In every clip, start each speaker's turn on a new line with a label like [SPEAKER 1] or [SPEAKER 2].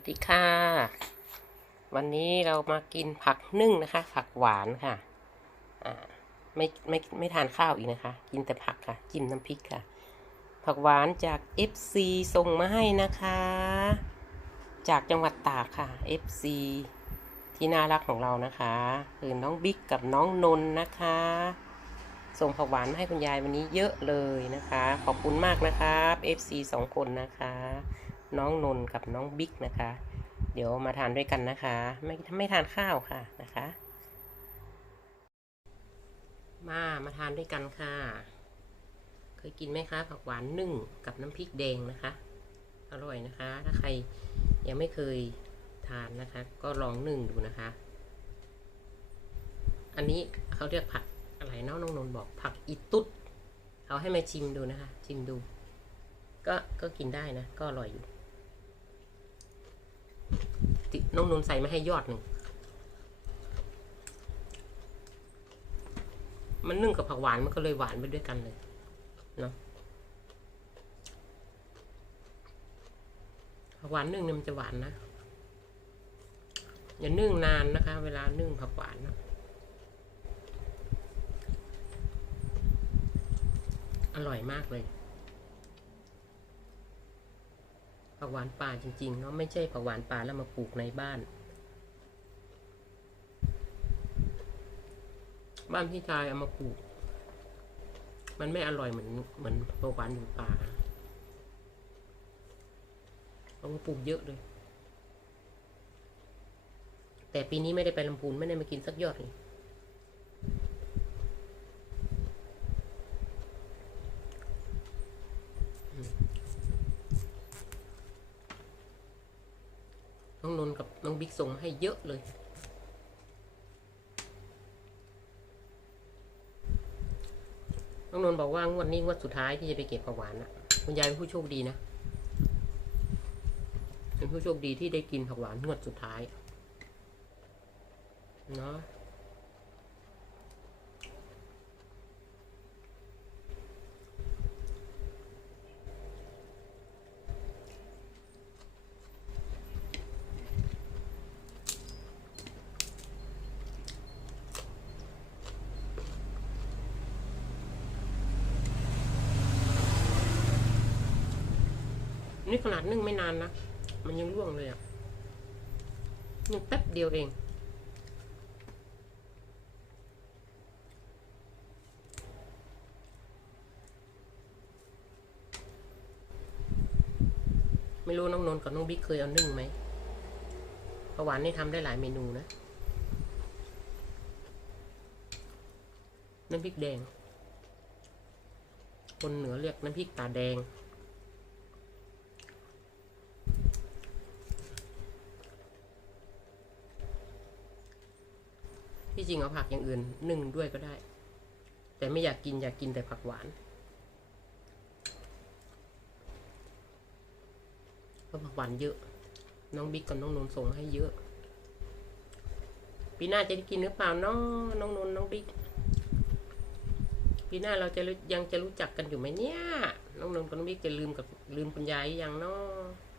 [SPEAKER 1] วัสดีค่ะ วันนี้เรามากินผักนึ่งนะคะ ผักหวานค่ะอ่าไม่ไม่ไม่ทานข้าวอีกนะคะ กินแต่ผักค่ะ จิ้มน้ำพริกค่ะ ผักหวานจาก FC ส่งมาให้นะคะ จากจังหวัดตากค่ะ FC ที่น่ารักของเรานะคะคือน้องบิ๊กกับน้องนนท์นะคะ ส่งผักหวานมาให้คุณยายวันนี้เยอะเลยนะคะ ขอบคุณมากนะครับ FC สองคนนะคะ น้องนนท์กับน้องบิ๊กนะคะ เดี๋ยวมาทานด้วยกันนะคะ ไม่ไม่ทานข้าวค่ะนะคะ มามาทานด้วยกันค่ะ เคยกินไหมคะผักหวานนึ่งกับน้ำพริกแดงนะคะ อร่อยนะคะ ถ้าใครยังไม่เคยทานนะคะ ก็ลองนึ่งดูนะคะ อันนี้เขาเรียกผักอะไรเน้องน้องนนท์บอกผักอีตุดเอาให้มาชิมดูนะคะ ชิมดู ก็ก็กินได้นะ ก็อร่อยอยู่ น้องนนท์ใส่มาให้ยอดหนึ่งมันนึ่งกับผักหวานมันก็เลยหวานไปด้วยกันเลยเนาะผักหวานนึ่งเนี่ยมันจะหวานนะอย่านึ่งนานนะคะ เวลานึ่งผักหวานนะอร่อยมากเลย ผักหวานป่าจริงๆเนาะไม่ใช่ผักหวานป่าแล้วมาปลูกในบ้าน บ้านพี่ชายเอามาปลูก มันไม่อร่อยเหมือนเหมือนผักหวานอยู่ป่าเอามาปลูกเยอะเลย แต่ปีนี้ไม่ได้ไปลำพูนไม่ได้มากินสักยอดเลยน้องนนท์กั บิ๊กส่งมาให้เยอะเลย น้องนนท์บอกว่างวดนี้งวดสุดท้ายที่จะไปเก็บผักหวานนะคุณยายเป็นผู้โชคดีนะ เป็นผู้โชคดีที่ได้กินผักหวานงวดสุดท้าย เนาะ นี่ขนาดนึ่งไม่นานนะ มันยังร่วงเลยอะ่ะนึ่งแป๊บเดียวเองไม่รู้น้องนนกับน้องบิ๊กเคยเอานึ่งไหมผักหวานนี่ทำได้หลายเมนูนะน้ำพริกแดง คนเหนือเรียกน้ำพริกตาแดง จริงเอาผักอย่างอื่นนึ่งด้วยก็ได้ แต่ไม่อยากกินอยากกินแต่ผักหวานเพราะผักหวานเยอะ น้องบิ๊กกับน้องนนท์ส่งให้เยอะปีหน้าจะได้กินหรือเปล่าน้องน้องนนท์น้องบิ๊กปีหน้าเราจะยังจะรู้จักกันอยู่ไหมเนี่ย น้องนนท์กับน้องบิ๊กจะลืมกับลืมคุณยายหรือยังเนาะ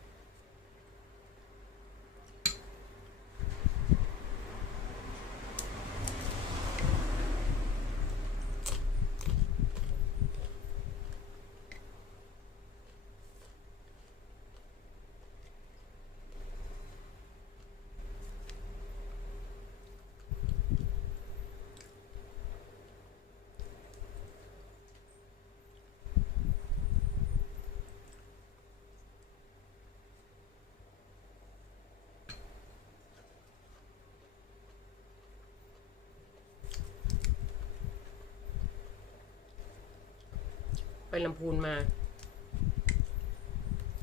[SPEAKER 1] ไปลำพูนมา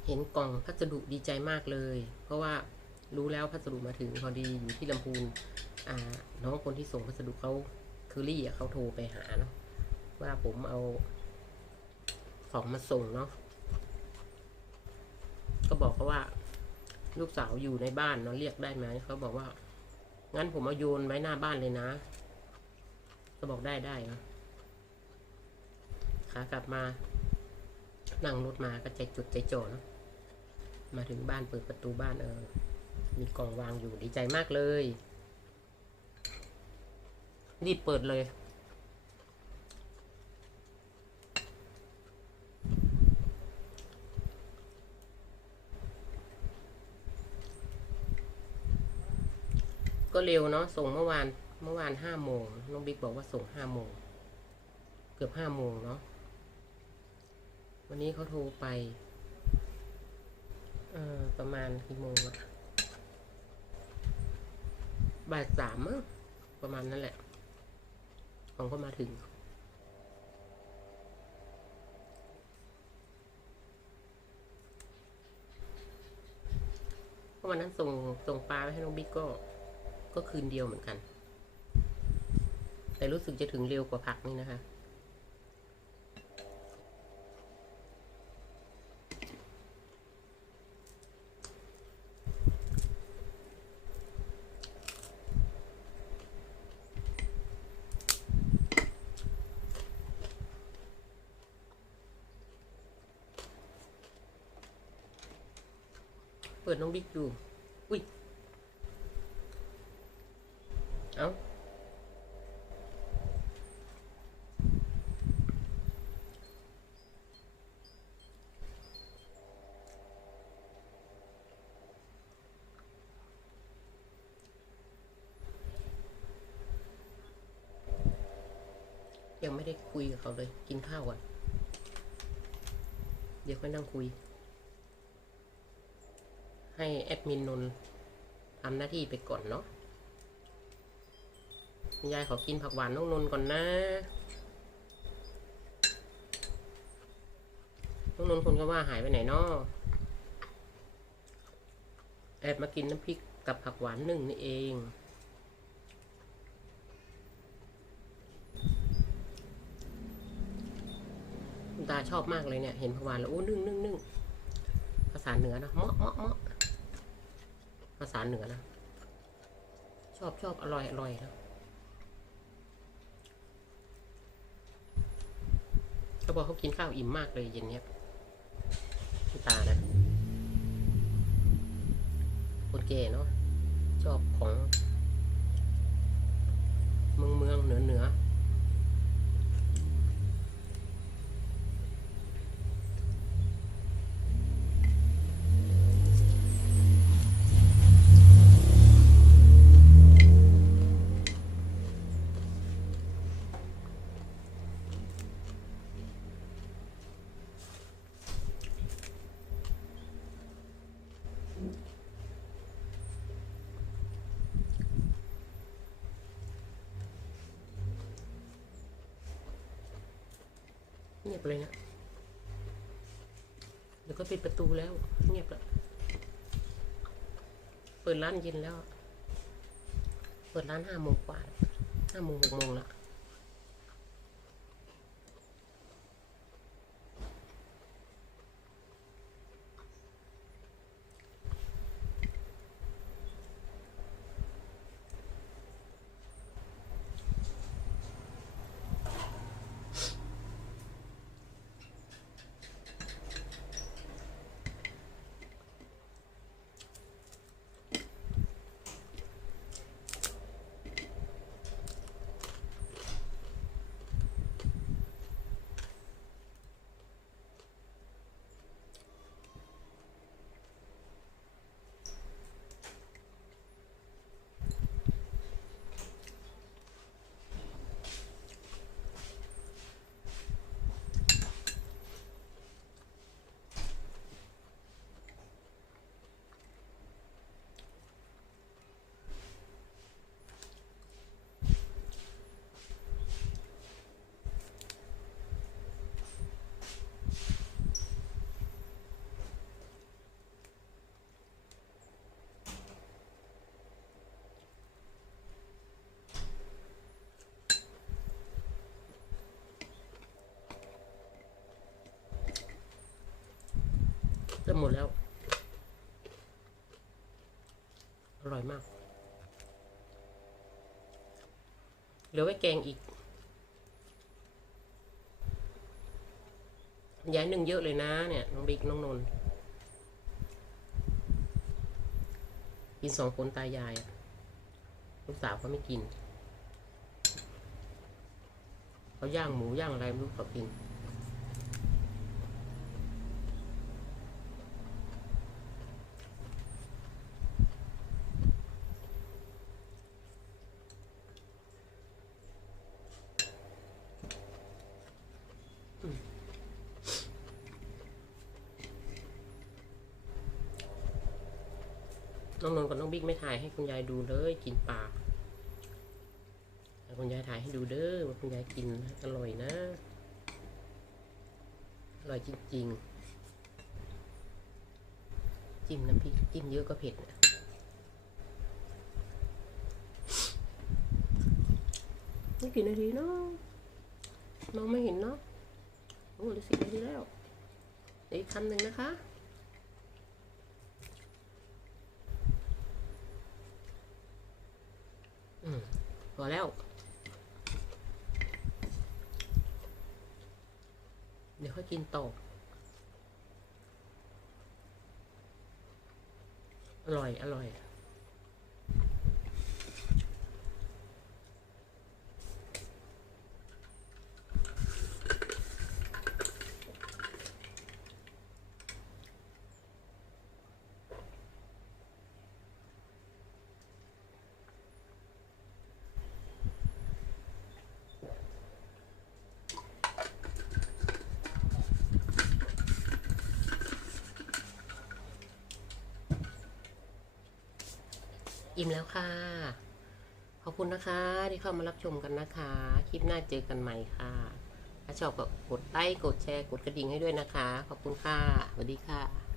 [SPEAKER 1] เห็นกล่องพัสดุดีใจมากเลย เพราะว่ารู้แล้วพัสดุมาถึงพอดีอยู่ที่ลำพูนอ่าน้องคนที่ส่งพัสดุเขาคือรี่เขาโทรไปหาเนาะว่าผมเอาของมาส่งเนาะก็บอกเขาว่า ลูกสาวอยู่ในบ้านเนาะเรียกได้ไหมเขาบอกว่า งั้นผมเอาโยนไว้หน้าบ้านเลยนะ ก็บอกได้ได้เนาะากลับมานั่งรถมาก็ใจจุดใจจ่อเนอะมาถึงบ้านเปิดประตูบ้านเออ มีกล่องวางอยู่ดีใจมากเลยรีบเปิดเลย ก็เร็วเนาะส่งเมื่อวานเมื่อวานห้าโมงน้องบิ๊กบอกว่าส่งห้าโมง เกือบห้าโมงเนาะ วันนี้เขาโทรไป เออประมาณกี่โมงอะบ่ายสามมั้งประมาณนั้นแหละ ของก็มาถึง วันนั้นส่งส่งปลาไปให้น้องบิ๊กก็ ก็คืนเดียวเหมือนกัน แต่รู้สึกจะถึงเร็วกว่าผักนี่นะคะ ปิดน้องบิ๊กดู อุ้ย เอ้ายังไม่ได้คุยกับเขาเลย กินข้าวก่อน เดี๋ยวค่อยนั่งคุย ให้แอดมินนนทำหน้าที่ไปก่อนเนาะยายขอกินผักหวานน้องนนก่อนนะน้องนนคนก็ว่าหายไปไหนเนาะแอบมากินน้ำพริกกับผักหวานหนึ่งนี่เองตาชอบมากเลยเนี่ย เห็นผักหวานแล้วโอ้นึ่งนึ่งนึ่งภาษาเหนือนะเมาะเมาะเมาะ ภาษาเหนือนะ ชอบชอบอร่อยอร่อยนะเขาบอกเขากินข้าวอิ่มมากเลยเย็นเนี้ยคุณตานะคนแก่เนาะชอบของ เมืองเมืองเหนือเหนือ เงียบเลยนะเดี๋ยวก็ปิดประตูแล้ว เงียบแล้วเปิดร้านเย็นแล้ว เปิดร้านห้าโมงกว่าห้าโมงหกโมงละ เริ่มหมดแล้ว อร่อยมาก เหลือไว้แกงอีกย้ายหนึ่งเยอะเลยนะเนี่ย น้องบิ๊กน้องนนกินสองคนตายายลูกสาวเขาไม่กินเขาย่างหมูย่างอะไรไม่รู้เขากิน น้องนนท์กั บิ๊กไม่ถ่ายให้คุณยายดูเลยกินปลาให้คุณยายถ่ายให้ดูเด้อว่าคุณยายกินอร่อยนะอร่อยจริงๆจิ้มน้ำพริกจิ้มเยอะก็เผ็ดนะนี่กี่นาทีเนาะน้องไม่เห็นเนาะโอ้เหลือสิบนาทีแล้วเดี๋ยวอีกคำหนึ่งนะคะ อืม พอแล้ว เดี๋ยวค่อยกินต่ออร่อย อร่อย อิ่มแล้วค่ะ ขอบคุณนะคะที่เข้ามารับชมกันนะคะ คลิปหน้าเจอกันใหม่ค่ะ ถ้าชอบก็กดไลค์กดแชร์กดกระดิ่งให้ด้วยนะคะ ขอบคุณค่ะสวัสดีค่ะ